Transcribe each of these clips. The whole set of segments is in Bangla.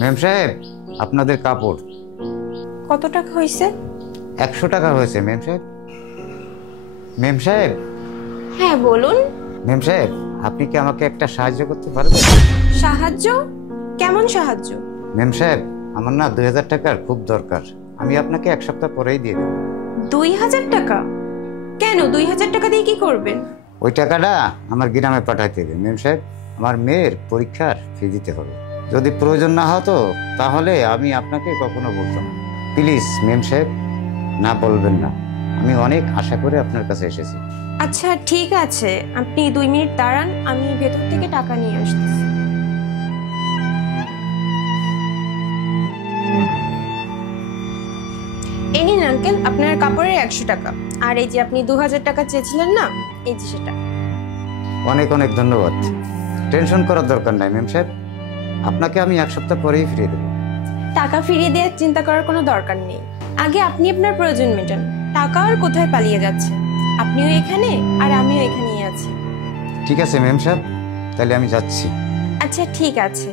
ম্যাম সাহেব, আপনাদের কাপড়। কত টাকা হয়েছে? 100 টাকা হয়েছে ম্যাম সাহেব। ম্যাম সাহেব। হ্যাঁ বলুন। ম্যাম সাহেব, আপনি কি আমাকে একটা সাহায্য করতে পারবেন? সাহায্য? কেমন সাহায্য? ম্যাম সাহেব, আমার না 2000 টাকার খুব দরকার। আমি আপনাকে 1 সপ্তাহ পরেই দিয়ে দেবো। 2000 টাকা? কেন 2000 টাকা দিয়ে কি করবেন? ওই টাকাটা আমার গ্রামে পাঠাইতে হবে ম্যাম সাহেব। আমার মেয়ের পরীক্ষার ফি দিতে হবে। যদি প্রয়োজন না হতো তাহলে আমি আপনাকে কখনো বলতাম না। প্লিজ ম্যাম সাহেব, না বলবেন না। আমি অনেক আশা করে আপনার কাছে এসেছি। আচ্ছা ঠিক আছে, আপনি 2 মিনিট দাঁড়ান, আমি ভেতর থেকে টাকা নিয়ে আসতেছি। এই নিন আঙ্কেল, আপনার কাপড়ের 100 টাকা। আর এই যে আপনি 2000 টাকা চেয়েছিলেন না, এই যে সেটা। অনেক অনেক ধন্যবাদ। টেনশন করার দরকার নাই ম্যাম সাহেব, আপনাকে আমি 1 সপ্তাহ পরেই ফিরিয়ে দেবো। টাকা ফিরিয়ে দিয়ে চিন্তা করার কোনো দরকার নেই। আগে আপনি আপনার প্রয়োজন মেটান। টাকা আর কোথায় পালিয়ে যাচ্ছে? আপনিও এখানে আর আমিও এখানেই আছি। ঠিক আছে ম্যাম সাহেব, তাহলে আমি যাচ্ছি। আচ্ছা ঠিক আছে।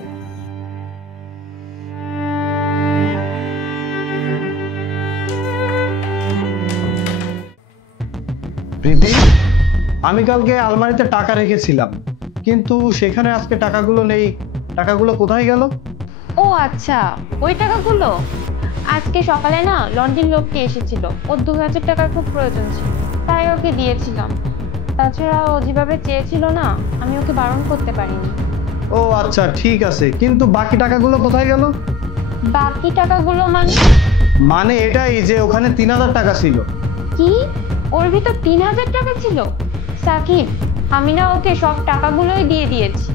প্রীতি, আমি কালকে আলমারিতে টাকা রেখেছিলাম, কিন্তু সেখানে আজকে টাকাগুলো নেই। টাকাগুলো কোথায় গেল? ও আচ্ছা, ওই টাকাগুলো আজকে সকালে না লন্ডন লোকটি এসেছিল, ওর 2000 টাকার খুব প্রয়োজন ছিল, তাই ওকে দিয়েছিলাম। তাছাড়া ও যেভাবে চেয়েছিল না, আমি ওকে বারণ করতে পারিনি। ও আচ্ছা ঠিক আছে, কিন্তু বাকি টাকাগুলো কোথায় গেল? বাকি টাকাগুলো মানে এটাই যে ওখানে 3000 টাকা ছিল। কি? ওর ভিতর 3000 টাকা ছিল? সাকিব, আমি না ওকে সব টাকাগুলোই দিয়ে দিয়েছি,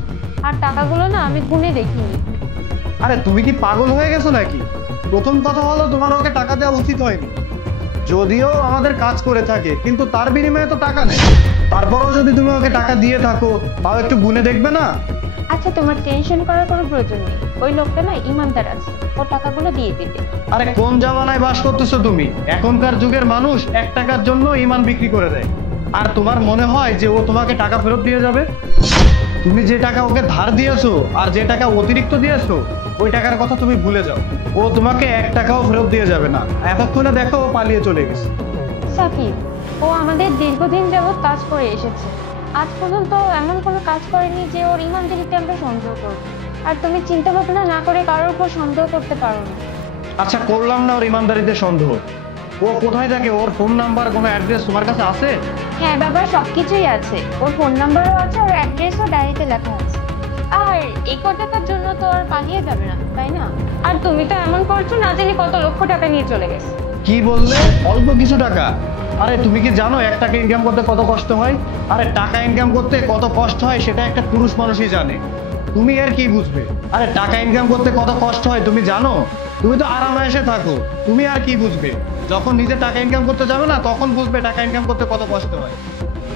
আর টাকাগুলো না আমি গুনে দেখিনি। আরে তুমি কি পাগল হয়ে গেছো নাকি? প্রথম কথা হলো তোমার ওকে টাকা দেওয়া উচিত হয়নি। যদিও আমাদের কাজ করে থাকে, কিন্তু তার বিনিময়ে তো টাকা নেই। তারপরেও যদি তুমি ওকে টাকা দিয়ে থাকো, তাও একটু গুনে দেখবে না? আচ্ছা, তোমার টেনশন করার কোনো প্রয়োজন নেই, ওই লোকটা না ইমানদার আছে, ও টাকাগুলো দিয়ে দিবে। আরে কোন জামানায় বাস করতেছো তুমি? এখনকার যুগের মানুষ 1 টাকার জন্য ঈমান বিক্রি করে দেয়। আর তোমার মনে হয় যে ও তোমাকে টাকা ফেরত দিয়ে যাবে? তুমি যে টাকা ওকে ধার দিয়েছো আর যে টাকা অতিরিক্ত দিয়েছো, ওই টাকার কথা তুমি ভুলে যাও। ও তোমাকে 1 টাকাও ফেরত দিয়ে যাবে না। এতক্ষণে দেখো ও পালিয়ে চলে গেছে। সাকিব, ও আমাদের দীর্ঘদিন যাবৎ কাজ করে এসেছে, আজ পর্যন্ত এমন কোনো কাজ করেনি যে ওর ইমানদারিতে আমরা সন্দেহ করব। আর তুমি চিন্তা ভাবনা না করে কারোর উপর সন্দেহ করতে পারো না। আচ্ছা করলাম না ওর ইমানদারিতে সন্দেহ। ও কোথায় থাকে? ওর ফোন নাম্বার, কোনো অ্যাড্রেস তোমার কাছে আছে? হ্যাঁ বাবা, সবকিছুই আছে, ওর ফোন নাম্বারও আছে, ওর অ্যাড্রেসও ডায়েরিতে লেখা আছে। আর এই টাকার জন্য তো আর পালিয়ে যাবে না, তাই না? আর তুমি তো এমন করছো না জানি কত লক্ষ টাকা নিয়ে চলে গেছে। কি বললে? অল্প কিছু টাকা? আরে তুমি কি জানো 1 টাকা ইনকাম করতে কত কষ্ট হয়? আরে টাকা ইনকাম করতে কত কষ্ট হয় সেটা একটা পুরুষ মানুষই জানে। তুমি আর কি বুঝবে? আরে টাকা ইনকাম করতে কত কষ্ট হয় তুমি জানো? তুমি তো আরামে থাকো, তুমি আর কি বুঝবে? যখন নিজে টাকা ইনকাম করতে যাবে না, তখন বুঝবে টাকা ইনকাম করতে কত কষ্ট হয়।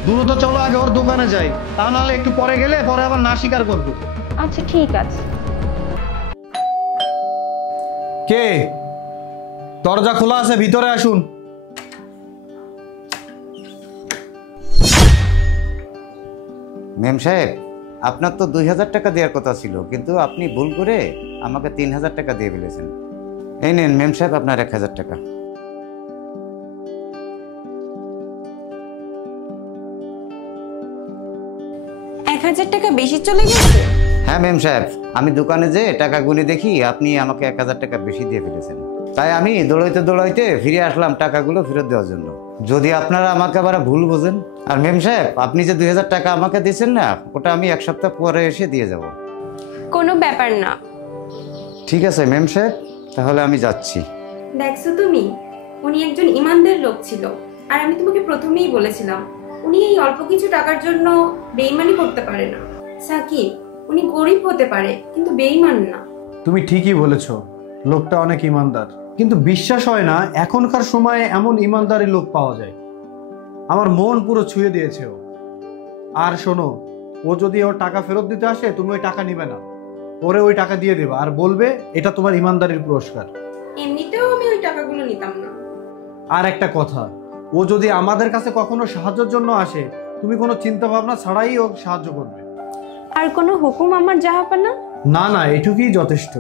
দ্রুত চলো আগে ওর দোকানে যাই, তা নাহলে একটু পরে গেলে পরে আবার না স্বীকার করবো। আচ্ছা ঠিক আছে। কে? দরজা খোলা আছে, ভিতরে আসুন। ম্যাম সাহেব, আপনার তো 2000 টাকা দেওয়ার কথা ছিল, কিন্তু আপনি ভুল করে আমাকে 3000 টাকা দিয়ে ফেলেছেন। এই নেন ম্যাম সাহেব, আপনার 1000 টাকা। 1000 টাকা বেশি চলে গেছে? হ্যাঁ ম্যাম সাহেব, আমি দোকানে যে টাকা গুনে দেখি আপনি আমাকে 1000 টাকা বেশি দিয়ে ফেলেছেন। তাই আমি দৌড়াইতে দৌড়াইতে ফিরে আসলাম টাকাগুলো ফেরত দেওয়ার জন্য। যদি আপনারা আমাকে আবার ভুল বোঝেন। আর ম্যাম সাহেব, আপনি যে 2000 টাকা আমাকে দিয়েছেন না, ওটা আমি 1 সপ্তাহ পরে এসে দিয়ে যাব। কোনো ব্যাপার না। ঠিক আছে ম্যাম সাহেব, তাহলে আমি যাচ্ছি। দেখছো তুমি, উনি একজন ইমানদার লোক ছিল। আর আমি তোমাকে প্রথমেই বলেছিলাম, উনি এই অল্প কিছু টাকার জন্য বেঈমানি করতে পারে না। সাকিব, উনি গরিব হতে পারে কিন্তু বেঈমান না। তুমি ঠিকই বলেছ, লোকটা অনেক ইমানদার, কিন্তু বিশ্বাস হয় না এখনকার সময়ে এমন ইমানদারি লোক পাওয়া যায়। আমার মন পুরো ছুঁয়ে দিয়েছে ও। আর শোনো, ও যদি ওর টাকা ফেরত দিতে আসে, তুমি ওই টাকা নিবে না, ওরে ওই টাকা দিয়ে দেবা আর বলবে এটা তোমার ইমানদারির পুরস্কার। এমনিতেও আমি ওই টাকাগুলো নিতাম না। আর একটা কথা, ও যদি আমাদের কাছে কখনো সাহায্যের জন্য আসে, তুমি কোনো চিন্তা ভাবনা ছাড়াই ওকে সাহায্য করবে। আর কোনো হুকুম আমার জাহাপানা? না না, এটুকুই যথেষ্ট।